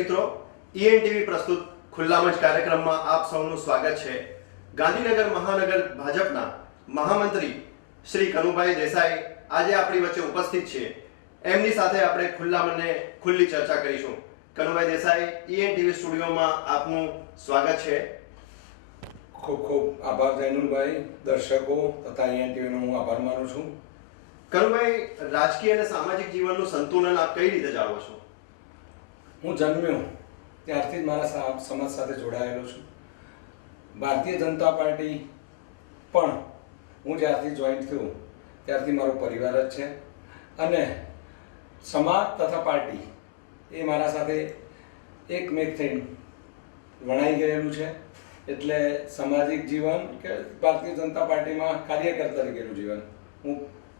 મિત્રો, ઈએનટીવી પ્રસ્તુત ખુલ્લા મંચ કાર્યક્રમમાં આપ સૌનું સ્વાગત છે। ગાંધીનગર મહાનગર ભાજપના મહામંત્રી શ્રી કનુભાઈ દેસાઈ આજે આપણી વચ્ચે ઉપસ્થિત છે। એમની સાથે આપણે ખુલ્લા મને ખુલ્લી ચર્ચા કરીશું। કનુભાઈ દેસાઈ, ઈએનટીવી સ્ટુડિયોમાં આપનું સ્વાગત છે। ખૂબ ખૂબ આભાર જૈનુલભાઈ, દર્શકો તથા ઈએનટીવીનો હું આભાર માનું છું। કનુભાઈ, રાજકીય અને સામાજિક જીવનનું સંતુલન આપ કઈ રીતે જાળવો છો? હું જન્મ્યો ત્યારથી જ મારા સમાજ સાથે જોડાયેલો છું। ભારતીય જનતા પાર્ટી પણ હું જ્યારથી જોઈન થયો ત્યારથી મારો પરિવાર જ છે અને સમાજ તથા પાર્ટી એ મારા સાથે એકમેક થઈને વણાઈ ગયેલું છે। એટલે સામાજિક જીવન કે ભારતીય જનતા પાર્ટીમાં કાર્યકર તરીકેનું જીવન હું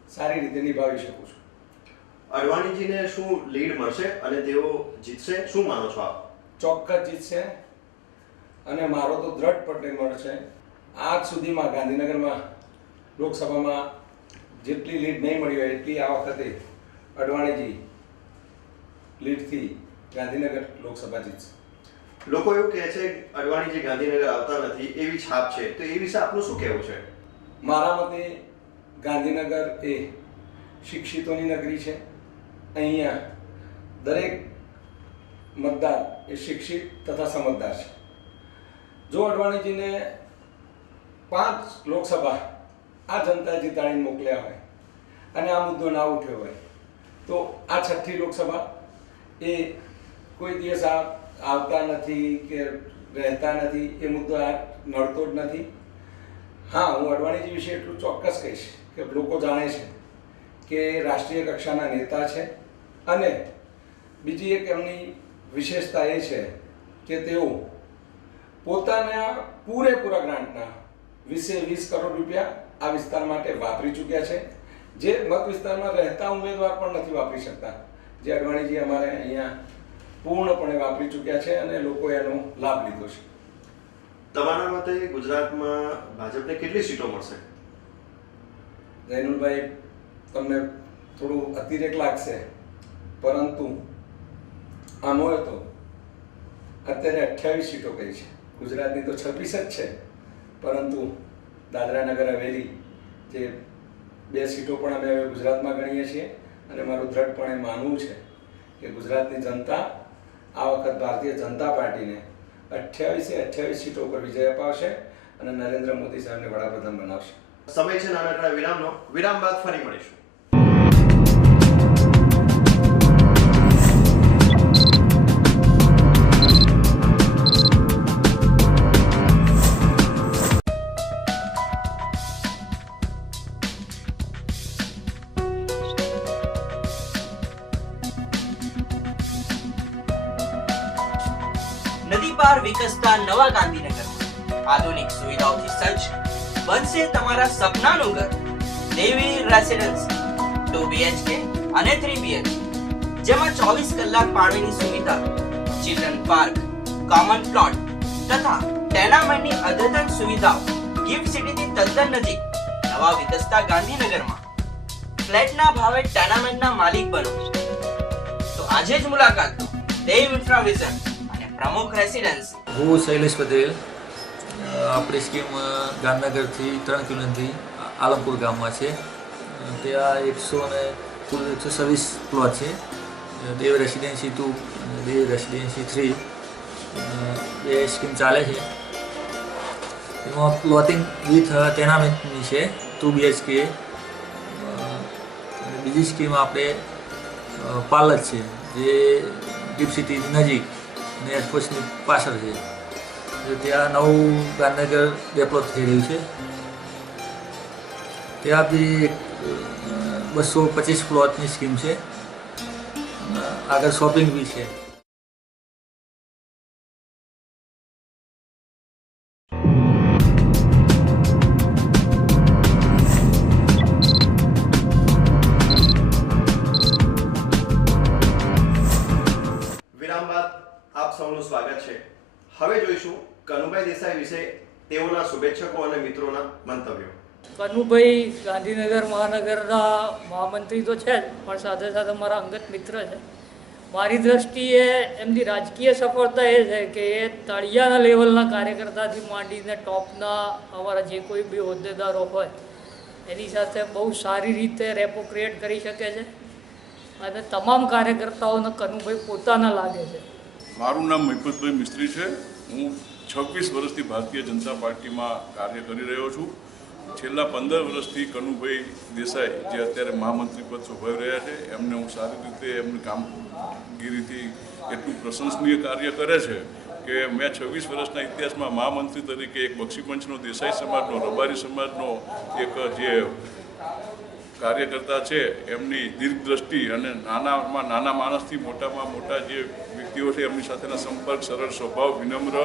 સારી રીતે નિભાવી શકું છું। અડવાણીજીને શું લીડ મળશે અને તેઓ જીતશે, શું માનો છો આપ? ચોક્કસ જીતશે અને મારો તો દ્રઢપણે મળશે। આજ સુધીમાં ગાંધીનગરમાં લોકસભામાં જેટલી લીડ નહીં મળી હોય એટલી આ વખતે અડવાણીજી લીડથી ગાંધીનગર લોકસભા જીતશે। લોકો એવું કહે છે અડવાણીજી ગાંધીનગર આવતા નથી એવી છાપ છે, તો એ વિશે આપનું શું કહેવું છે? મારા મતે ગાંધીનગર એ શિક્ષિતોની નગરી છે। અહીંયા દરેક મતદાર એ શિક્ષિત તથા સમજદાર છે। જો અડવાણીજીને 5 લોકસભા આ જનતાએ જીતાડીને મોકલ્યા હોય અને આ મુદ્દો ના ઉઠ્યો હોય તો આ 6ઠ્ઠી લોકસભા એ કોઈ દિવસ આવતા નથી કે રહેતા નથી, એ મુદ્દો આ નડતો જ નથી। હા, હું અડવાણીજી વિશે એટલું ચોક્કસ કહીશ કે લોકો જાણે છે કે રાષ્ટ્રીય કક્ષાના નેતા છે અને બીજી એક એમની વિશેષતા એ છે કે તેઓ પોતાના પૂરેપૂરા ગ્રાન્ટના 20 કરોડ રૂપિયા આ વિસ્તાર માટે વાપરી ચૂક્યા છે, જે મત વિસ્તારમાં રહેતા ઉમેદવાર પણ નથી વાપરી શકતા, જે અડવાણીજી અમારે અહીંયા પૂર્ણપણે વાપરી ચૂક્યા છે અને લોકોએ એનો લાભ લીધો છે। તમારા મતે ગુજરાતમાં ભાજપને કેટલી સીટો મળશે? જૈનુલભાઈ, તમને થોડું અતિરેક લાગશે, પરંતુ આમ હોય તો અત્યારે 28 સીટો કહી છે। ગુજરાતની તો 26 જ છે, પરંતુ દાદરા નગર હવેલી જે 2 સીટો પણ અમે હવે ગુજરાતમાં ગણીએ છીએ અને મારું દ્રઢપણે માનવું છે કે ગુજરાતની જનતા આ વખત ભારતીય જનતા પાર્ટીને 28 સીટો પર વિજય અપાવશે અને નરેન્દ્ર મોદી સાહેબને વડાપ્રધાન બનાવશે। સમય છે નાનકડા વિરામનો, વિરામ બાદ ફરી મળીશું। નદી પાર વિકસતા નવા ગાંધીનગરમાં આધુનિક સુવિધાઓથી સજ્જ બનશે તમારા સપનાનું ઘર। દેવી રેસિડેન્સી 2 BHK અને 3 BHK, જેમાં 24 કલાક પાણીની સુવિધા, ચિલ્ડ્રન પાર્ક, કોમન પ્લોટ તથા ટેનામેન્ટની અદ્યતન સુવિધાઓ ગિફ્ટ સિટીથી તદ્દન નજીક નવા વિકસતા ગાંધીનગરમાં ફ્લેટના ભાવે ટેનામેન્ટના માલિક બનો। તો આજે જ મુલાકાત લો દેવ ઇન્ફ્રાવિઝન પ્રમુખ રેસિડેન્સી। હું શૈલેષ પટેલ, આપણી સ્કીમ ગાંધીનગરથી 3 કિલોમીટરથી આલમપુર ગામમાં છે। ત્યાં 126 પ્લોટ છે। દેવ રેસિડેન્સી 2 અને દેવ રેસિડેન્સી 3 બે સ્કીમ ચાલે છે। એમાં પ્લોટિંગ વિથ ટેનામેન્ટની છે 2 BHK। બીજી સ્કીમ આપણે પાર્લર છે, જે ગિફ્ટ સિટી નજીક અને એરફોર્સની પાછળ છે। ત્યાં નવું ગાંધીનગર ડેવલપ થઈ રહ્યું છે। ત્યાં બી 225 પ્લોટની સ્કીમ છે, આગળ શોપિંગ બી છે। વિરામ બાદ આપ સૌનું સ્વાગત છે। હવે જોઈશું કનુભાઈ દેસાઈ વિશે તેઓના શુભેચ્છકો અને મિત્રોના મંતવ્યો। કનુભાઈ ગાંધીનગર મહાનગરના મહામંત્રી તો છે જ, પણ સાથે સાથે મારા અંગત મિત્ર છે મારી દ્રષ્ટિએ એમની રાજકીય સફળતા એ છે કે એ તળિયાના લેવલના કાર્યકર્તાથી માંડીને ટોપના અમારા જે કોઈ બી હોદ્દેદારો હોય એની સાથે બહુ સારી રીતે રેપો ક્રિએટ કરી શકે છે અને તમામ કાર્યકર્તાઓને કનુભાઈ પોતાના લાગે છે. મારું નામ મહિપતભાઈ મિસ્ત્રી છે. હું 26 વર્ષથી ભારતીય જનતા પાર્ટીમાં કાર્ય કરી રહ્યો છું. છેલ્લા 15 વર્ષથી કનુભાઈ દેસાઈ જે અત્યારે મહામંત્રી પદ શોભાવી રહ્યા છે એમને હું સારી રીતે એમની કામગીરીથી એટલું પ્રશંસનીય કાર્ય કરે છે કે મેં 26 વર્ષના ઇતિહાસમાં મહામંત્રી તરીકે એક બક્ષીપંચનો દેસાઈ સમાજનો રબારી સમાજનો એક જે કાર્યકર્તા છે એમની દીર્ઘદ્રષ્ટિ અને નાનામાં નાના માણસથી મોટામાં મોટા જે વ્યક્તિઓ છે એમની સાથેના સંપર્ક, સરળ સ્વભાવ, વિનમ્ર,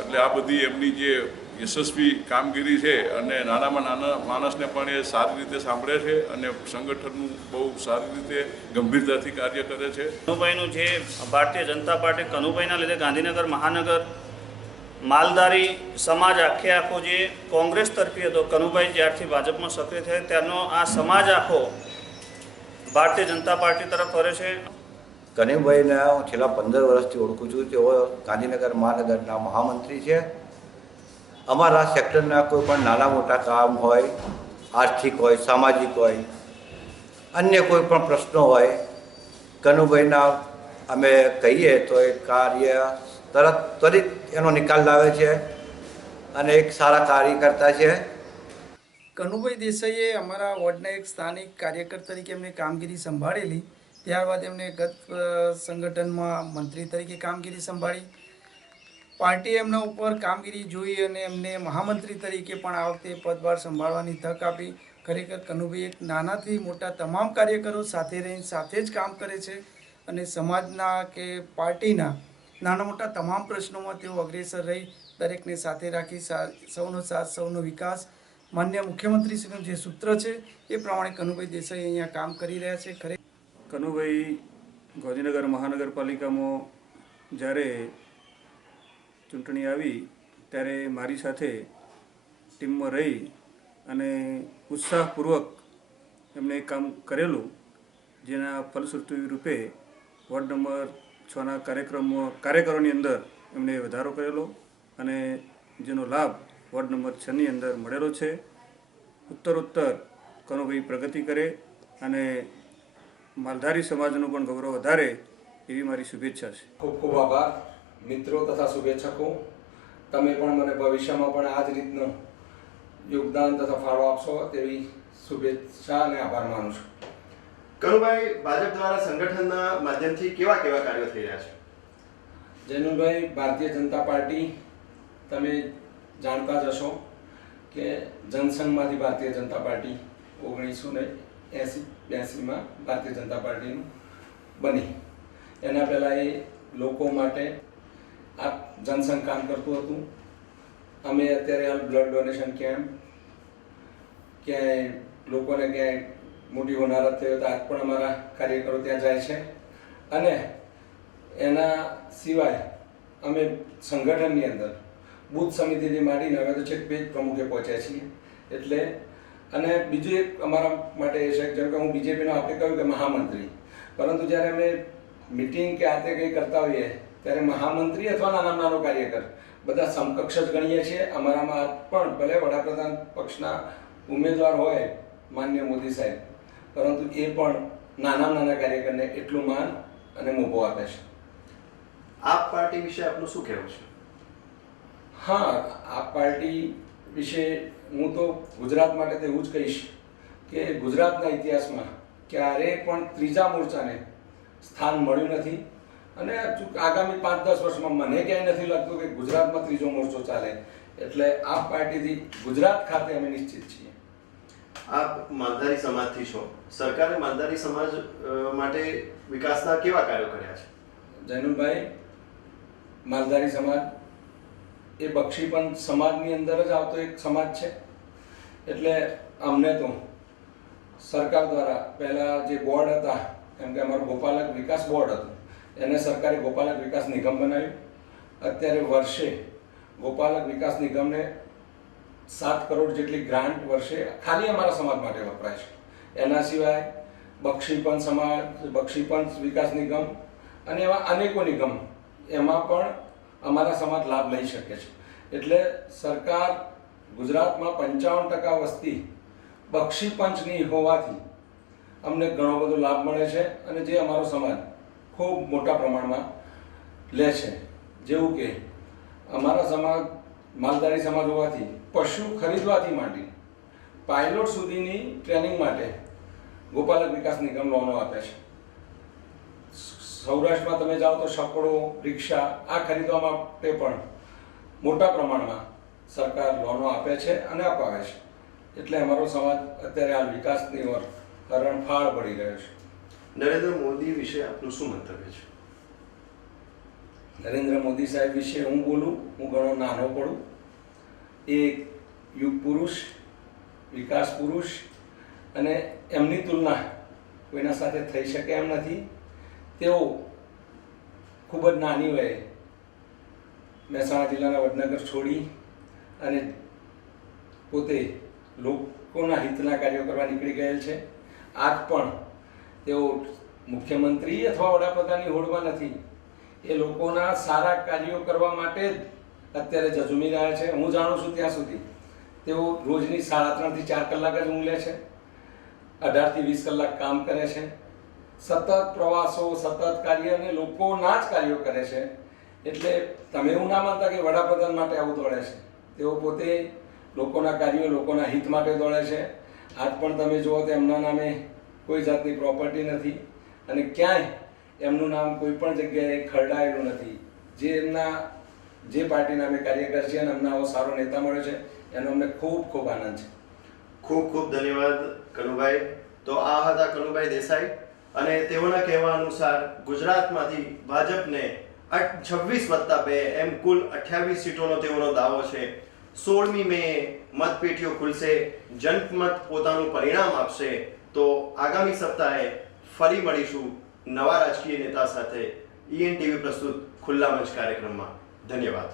એટલે આ બધી એમની જે યશસ્વી કામગીરી છે અને નાનામાં નાના માણસને પણ એ સારી રીતે સાંભળે છે અને સંગઠનનું બહુ સારી રીતે ગંભીરતાથી કાર્ય કરે છે. કનુભાઈનું જે ભારતીય જનતા પાર્ટી કનુભાઈના લીધે ગાંધીનગર મહાનગર માલધારી સમાજ આખે આખો જે કોંગ્રેસ તરફી હતો, કનુભાઈ જ્યારથી ભાજપમાં સક્રિય થયા ત્યારનો આ સમાજ આખો ભારતીય જનતા પાર્ટી તરફ ફરે છે. કનુભાઈને હું છેલ્લા 15 વર્ષથી ઓળખું છું. તેઓ ગાંધીનગર મહાનગરના મહામંત્રી છે. અમારા સેક્ટરના કોઈ પણ નાના મોટા કામ હોય, આર્થિક હોય, સામાજિક હોય, અન્ય કોઈ પણ પ્રશ્નો હોય, કનુભાઈના અમે કહીએ તો એ કાર્ય ત્વરિત એનો નિકાલ લાવે છે અને એક સારા કાર્યકર્તા છે. કનુભાઈ દેસાઈએ અમારા વોર્ડના એક સ્થાનિક કાર્યકર તરીકે એમને કામગીરી સંભાળેલી. ત્યારબાદ એમણે ગત સંગઠનમાં મંત્રી તરીકે કામગીરી સંભાળી. પાર્ટીએ એમના ઉપર કામગીરી જોઈ અને એમને મહામંત્રી તરીકે પણ આ વખતે પદભાર સંભાળવાની તક આપી. ખરેખર કનુભાઈ એક નાનાથી મોટા તમામ કાર્યકરો સાથે રહીને સાથે જ કામ કરે છે અને સમાજના કે પાર્ટીના નાના મોટા તમામ પ્રશ્નોમાં તેઓ અગ્રેસર રહી દરેકને સાથે રાખી સૌનો સાથ સૌનો વિકાસ માન્ય મુખ્યમંત્રીશ્રીનું જે સૂત્ર છે એ પ્રમાણે કનુભાઈ દેસાઈ અહીંયા કામ કરી રહ્યા છે. કનુભાઈ ગાંધીનગર મહાનગરપાલિકામાં જ્યારે ચૂંટણી આવી ત્યારે મારી સાથે ટીમમાં રહી અને ઉત્સાહપૂર્વક એમણે કામ કરેલું, જેના ફલશ્રુતિ રૂપે વોર્ડ નંબર 6ના કાર્યકરોની અંદર એમણે વધારો કરેલો અને જેનો લાભ વોર્ડ નંબર 6ની અંદર મળેલો છે. ઉત્તરોત્તર કનુભાઈ પ્રગતિ કરે અને માલધારી સમાજનું પણ ગૌરવ વધારે એવી મારી શુભેચ્છા છે. ખૂબ ખૂબ આભાર મિત્રો તથા શુભેચ્છકો. તમે પણ મને ભવિષ્યમાં પણ આ જ રીતનું યોગદાન તથા ફાળો આપશો તેવી શુભેચ્છા અને આભાર માનું છું. કનુભાઈ, ભાજપ દ્વારા સંગઠનના માધ્યમથી કેવા કેવા કાર્યો થઈ રહ્યા છે? જૈનુભાઈ, ભારતીય જનતા પાર્ટી તમે જાણતા જ હશો કે જનસંઘમાંથી ભારતીય જનતા પાર્ટી 1980-82માં ભારતીય જનતા પાર્ટીનું બની. એના પહેલાં એ લોકો માટે આ જનસંઘ કામ કરતું હતું. અમે અત્યારે હાલ બ્લડ ડોનેશન કેમ્પ, ક્યાંય લોકોને ક્યાંય મોટી હોનારત થઈ હોય તો આજ પણ અમારા કાર્યકરો ત્યાં જાય છે. અને એના સિવાય અમે સંગઠનની અંદર બૂથ સમિતિથી માંડીને હવે તો છેક પેજ પ્રમુખે પહોંચ્યા છીએ. એટલે અને બીજું એક અમારા માટે એ છે, જેમ કે હું બીજેપીનો આપણે કહ્યું કે મહામંત્રી, પરંતુ જ્યારે અમે મિટિંગ કે આ તે કંઈ કરતા હોઈએ ત્યારે મહામંત્રી અથવા નાનામાં નાનો કાર્યકર બધા સમકક્ષ જ ગણીએ છીએ. અમારામાં પણ ભલે વડાપ્રધાન પક્ષના ઉમેદવાર હોય માન્ય મોદી સાહેબ, પરંતુ એ પણ નાનામાં નાના કાર્યકરને એટલું માન અને મોભો આપે છે. આપ પાર્ટી વિશે આપનું શું કહેવું છે? હા, આ પાર્ટી વિશે હું તો ગુજરાત માટે તો એવું જ કહીશ કે ગુજરાતના ઇતિહાસમાં ક્યારેય પણ ત્રીજા મોરચાને સ્થાન મળ્યું નથી અને આગામી 5-10 વર્ષમાં મને ક્યાંય નથી લાગતું કે ગુજરાતમાં ત્રીજો મોરચો ચાલે. એટલે આ પાર્ટીથી ગુજરાત ખાતે અમે નિશ્ચિત છીએ. આપ માલધારી સમાજથી છો. સરકારે માલધારી સમાજ માટે વિકાસના કેવા કાર્યો કર્યા છે? જૈનુભાઈ, માલધારી સમાજ એ બક્ષીપંચ સમાજની અંદર જ આવતો એક સમાજ છે. એટલે અમને તો સરકાર દ્વારા પહેલાં જે બોર્ડ હતા, કેમ કે અમારું ગોપાલક વિકાસ બોર્ડ હતું, એને સરકારે ગોપાલક વિકાસ નિગમ બનાવ્યું. અત્યારે વર્ષે ગોપાલક વિકાસ નિગમને 7 કરોડ જેટલી ગ્રાન્ટ વર્ષે ખાલી અમારા સમાજ માટે વપરાય છે. એના સિવાય બક્ષીપંચ સમાજ, બક્ષીપંચ વિકાસ નિગમ અને એવા અનેકો નિગમ એમાં પણ અમારા સમાજ લાભ લઈ શકે છે. એટલે સરકાર ગુજરાતમાં 55% વસ્તી બક્ષી પંચની હોવાથી અમને ઘણો બધો લાભ મળે છે અને જે અમારો સમાજ ખૂબ મોટા પ્રમાણમાં લે છે. જેવું કે અમારા સમાજ માલધારી સમાજ હોવાથી પશુ ખરીદવાથી માંડી પાયલોટ સુધીની ટ્રેનિંગ માટે ગોપાલક વિકાસ નિગમ લોનો આપે છે. સૌરાષ્ટ્રમાં તમે જાઓ તો સકડો, રિક્ષા આ ખરીદવા માટે પણ મોટા પ્રમાણમાં સરકાર લોનો આપે છે અને અપાવે છે. એટલે અમારો સમાજ અત્યારે આ વિકાસની ઓર હરણફાળ પડી રહ્યો છે. નરેન્દ્ર મોદી વિશે આપનું શું મંતવ્ય છે? નરેન્દ્ર મોદી સાહેબ વિશે હું બોલું, હું ઘણો નાનો પડું. એ યુગ પુરુષ, વિકાસ પુરુષ, અને એમની તુલના કોઈના સાથે થઈ શકે એમ નથી. તેઓ ખૂબ જ નાની વયે મહેસાણા જિલ્લાના વડનગર છોડી અને પોતે લોકોના હિતના કાર્યો કરવા નીકળી ગયેલ છે. આજ પણ તેઓ મુખ્યમંત્રી અથવા વડાપ્રધાનની હોડમાં નથી. એ લોકોના સારા કાર્યો કરવા માટે જ અત્યારે ઝઝૂમી રહ્યા છે. હું જાણું છું ત્યાં સુધી તેઓ રોજની 3.5 થી 4 કલાક જ ઊંઘ લે છે, 18 થી 20 કલાક કામ કરે છે, સતત પ્રવાસો, સતત કાર્ય અને લોકોના જ કાર્યો કરે છે. એટલે તમે એવું ના માનતા કે વડાપ્રધાન માટે આવું દોડે છે. તેઓ પોતે લોકોના કાર્યો, લોકોના હિત માટે દોડે છે. આજ પણ તમે જુઓ તો એમના નામે કોઈ જાતની પ્રોપર્ટી નથી અને ક્યાંય એમનું નામ કોઈ પણ જગ્યાએ ખરડાયેલું નથી. જે પાર્ટીના અમે કાર્યકર છીએ અને અમને આવો સારો નેતા મળ્યો છે એનો અમને ખૂબ ખૂબ આનંદ છે. ખૂબ ખૂબ ધન્યવાદ કનુભાઈ. તો આ હતા કનુભાઈ દેસાઈ અને તેઓના કહેવા અનુસાર ગુજરાતમાંથી ભાજપને 26+2 એમ કુલ 28 સીટોનો તેઓનો દાવો છે. 16મી મે મતપેટીઓ ખુલશે, જનમત પોતાનું પરિણામ આપશે. તો આગામી સપ્તાહે ફરી મળીશું નવા રાજકીય નેતા સાથે ENTV પ્રસ્તુત ખુલ્લા મંચ કાર્યક્રમમાં. ધન્યવાદ.